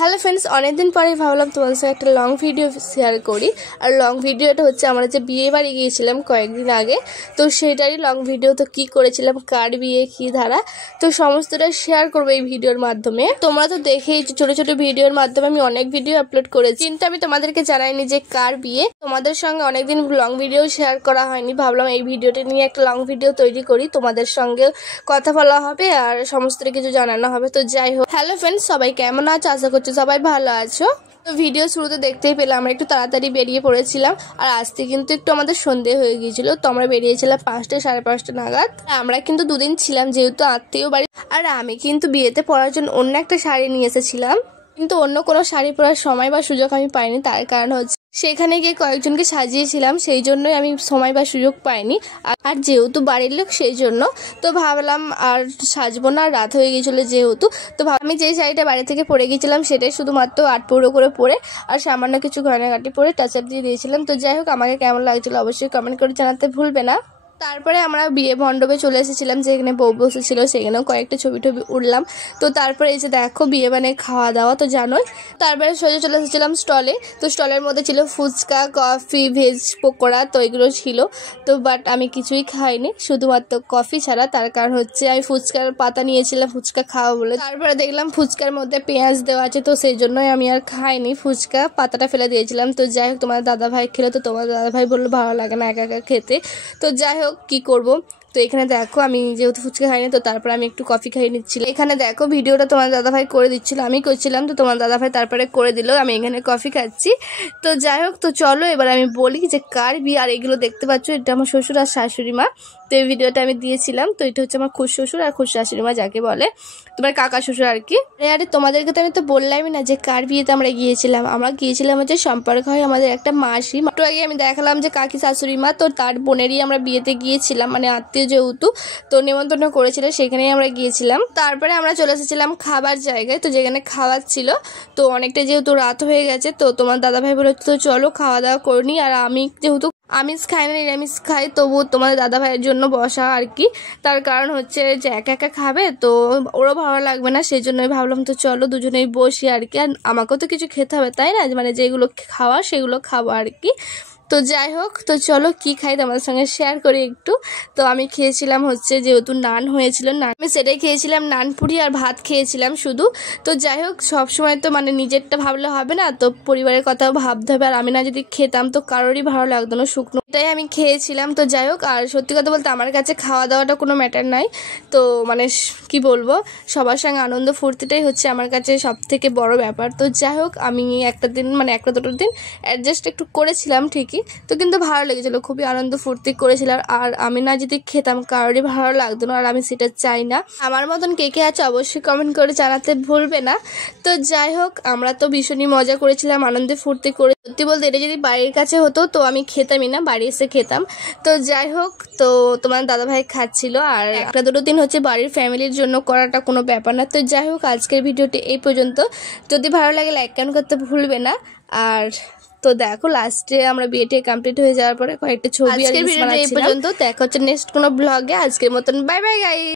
Hello friends, অনেকদিন পরে ভাবলাম তোমাদের সাথে একটা লং ভিডিও শেয়ার করি। আর লং ভিডিওটা হচ্ছে আমরা যে বিয়ে বাড়ি গিয়েছিলাম কয়েকদিন আগে, তো সেটারই লং ভিডিও। তো কি করেছিলাম, কার বিয়ে, কি ধারা, তো সমস্তটা শেয়ার করবো এই ভিডিওর মাধ্যমে। তোমরা তো দেখেই ছোট ছোট ভিডিওর মাধ্যমে আমি অনেক ভিডিও আপলোড করেছি, কিন্তু আমি তোমাদেরকে জানাইনি যে কার বিয়ে। তোমাদের সঙ্গে অনেকদিন লং ভিডিও শেয়ার করা হয়নি, ভাবলাম এই ভিডিওটা নিয়ে একটা লং ভিডিও তৈরি করি, তোমাদের সঙ্গে কথা বলা হবে আর সমস্ত কিছু জানানো হবে। তো যাই হোক, হ্যালো ফ্রেন্ডস, সবাই কেমন আছো? আশা করছি সবাই ভালো আছো। তো ভিডিও শুরুতে দেখতেই পেলাম আমরা একটু তাড়াতাড়ি বেরিয়ে পড়েছিলাম, আর আসতে কিন্তু একটু আমাদের সন্ধে হয়ে গিয়েছিল। তো আমরা বেরিয়েছিলাম 5টা সাড়ে 5টা নাগাদ। আমরা কিন্তু দুদিন ছিলাম, যেহেতু আত্মীয় বাড়ি। আর আমি কিন্তু বিয়েতে পরার জন্য অন্য একটা শাড়ি নিয়ে এসেছিলাম, কিন্তু অন্য কোনো শাড়ি পরার সময় বা সুযোগ আমি পাইনি। তার কারণ হচ্ছে সেখানে গিয়ে কয়েকজনকে সাজিয়েছিলাম, সেই জন্যই আমি সময় বা সুযোগ পাইনি। আর যেহেতু বাড়ির লোক, সেই জন্য তো ভাবলাম আর সাজবো না, রাত হয়ে গিয়েছিলো যেহেতু। তো আমি যে শাড়িটা বাড়ি থেকে পরে গিয়েছিলাম সেটাই শুধুমাত্র 8 পৌড়ো করে পরে আর সামান্য কিছু গয়নাগাটি পরে টাচ আপ দিয়ে দিয়েছিলাম। তো যাই হোক, আমাকে কেমন লাগছিলো অবশ্যই কমেন্ট করে জানাতে ভুলবে না। তারপরে আমরা বিয়ে মণ্ডপে চলে এসেছিলাম, যেখানে বউ বসেছিল, সেখানেও কয়েকটা ছবি টবি উঠলাম। তো তারপরে এই যে দেখো বিয়ে মানে খাওয়া দাওয়া তো জানোই। তারপরে সোজা চলে এসেছিলাম স্টলে। তো স্টলের মধ্যে ছিল ফুচকা, কফি, ভেজ পকোড়া, তো এগুলো ছিল। তো বাট আমি কিছুই খাইনি, শুধুমাত্র কফি ছাড়া। তার কারণ হচ্ছে আমি ফুচকার পাতা নিয়েছিলাম ফুচকা খাওয়া বলে। তারপরে দেখলাম ফুচকার মধ্যে পেঁয়াজ দেওয়া আছে, তো সেই জন্যই আমি আর খাইনি, ফুচকা পাতাটা ফেলে দিয়েছিলাম। তো যাই হোক, তোমার দাদাভাই খেলো, তো তোমার দাদাভাই বললো ভালো লাগে না একা একা খেতে। তো যাই হোক, কি করব। তো এখানে দেখো আমি যেহেতু ফুচকা খাইনি, তো তারপর আমি একটু কফি খাইয়ে নিচ্ছিলাম। এখানে দেখো ভিডিওটা তোমার দাদাভাই করে দিচ্ছিল, আমি করছিলাম, তো তোমার দাদাভাই তারপরে করে দিল, আমি এখানে কফি খাচ্ছি। তো যাই হোক, তো চলো এবার আমি বলি যে কার বিয়ে। আর এগুলো দেখতে পাচ্ছ, এটা আমার শ্বশুর আর শাশুড়ি মা। তো এই ভিডিওটা আমি দিয়েছিলাম। তো এটা হচ্ছে আমার খুশ শ্বশুর আর খুশ শাশুড়ি মা, যাকে বলে তোমার কাকা শ্বশুর আর কি। আরে তোমাদেরকে তো আমি তো বললামই না যে কার বিয়েতে আমরা গিয়েছিলাম। আমরা গিয়েছিলাম হচ্ছে সম্পর্ক হয় আমাদের একটা মাসি। একটু আগে আমি দেখালাম যে কাকি শাশুড়ি মা, তো তার বোনেরই আমরা বিয়েতে গিয়েছিলাম, মানে আত্মীয় যেহেতু, তো নেমন্তন্ন করেছিল, সেখানেই আমরা গিয়েছিলাম। তারপরে আমরা চলে এসেছিলাম খাবার জায়গায়, তো যেখানে খাবার ছিল। তো অনেকটা যেহেতু রাত হয়ে গেছে, তো তোমার দাদাভাই বলে তো চলো খাওয়া দাওয়া করে নি। আর আমি যেহেতু আমিষ খাই না, নিরামিষ খাই, তবু তোমাদের দাদা ভাইয়ের জন্য বসা আর কি। তার কারণ হচ্ছে যে একা একা খাবে, তো ওরও ভালো লাগবে না, সেই জন্যই ভাবলাম তো চলো দুজনেই বসি আর কি। আর আমাকেও তো কিছু খেতে হবে, তাই না, মানে যেগুলো খাওয়া সেগুলো খাবো আর কি। তো যাই হোক, তো চলো কি খাই তোমাদের সঙ্গে শেয়ার করি একটু। তো আমি খেয়েছিলাম হচ্ছে, যেহেতু নান হয়েছিল, নান আমি সেটাই খেয়েছিলাম, নান পুরি আর ভাত খেয়েছিলাম শুধু। তো যাই হোক, সবসময় তো মানে নিজেরটা ভাবলে হবে না, তো পরিবারের কথাও ভাবতে হবে। আর আমি না যদি খেতাম তো কারোরই ভালো লাগতো না, শুকনো, এটাই আমি খেয়েছিলাম। তো যাই হোক, আর সত্যি কথা বলতে আমার কাছে খাওয়া দাওয়াটা কোনো ম্যাটার নাই। তো মানে কি বলবো, সবার সঙ্গে আনন্দ ফুর্তিটাই হচ্ছে আমার কাছে সব থেকে বড় ব্যাপার। তো যাই হোক, আমি একটা দিন মানে একটা দুটো দিন অ্যাডজাস্ট একটু করেছিলাম ঠিকই, তো কিন্তু ভালো লেগেছিলো, খুবই আনন্দ ফুর্তি করেছিলাম। আর আমি না যদি খেতাম কারোরই ভালো লাগতো না, আর আমি সেটা চাই না। আমার মতন কে কে আছে অবশ্যই কমেন্ট করে জানাতে ভুলবে না। তো যাই হোক, আমরা তো ভীষণই মজা করেছিলাম, আনন্দে ফুর্তি করে। সত্যি বলতে এটা যদি বাড়ির কাছে হতো তো আমি খেতামই না, বাড়ি এসে খেতাম। তো যাই হোক, তো তোমার দাদাভাই খাচ্ছিল, আর একটা দুটো দিন হচ্ছে বাড়ির ফ্যামিলির জন্য করাটা কোনো ব্যাপার না। তো যাই হোক, আজকের ভিডিওটি এই পর্যন্ত। যদি ভালো লাগে লাইক কমেন্ট করতে ভুলবে না। আর তো দেখো, লাস্টে আমরা বিয়েটা কমপ্লিট হয়ে যাওয়ার পরে কয়েকটা ছবি আর ভিডিওটা এই পর্যন্ত। দেখা হচ্ছে নেক্সট কোনো ব্লগে। আজকের মতন বাই বাই গাইস।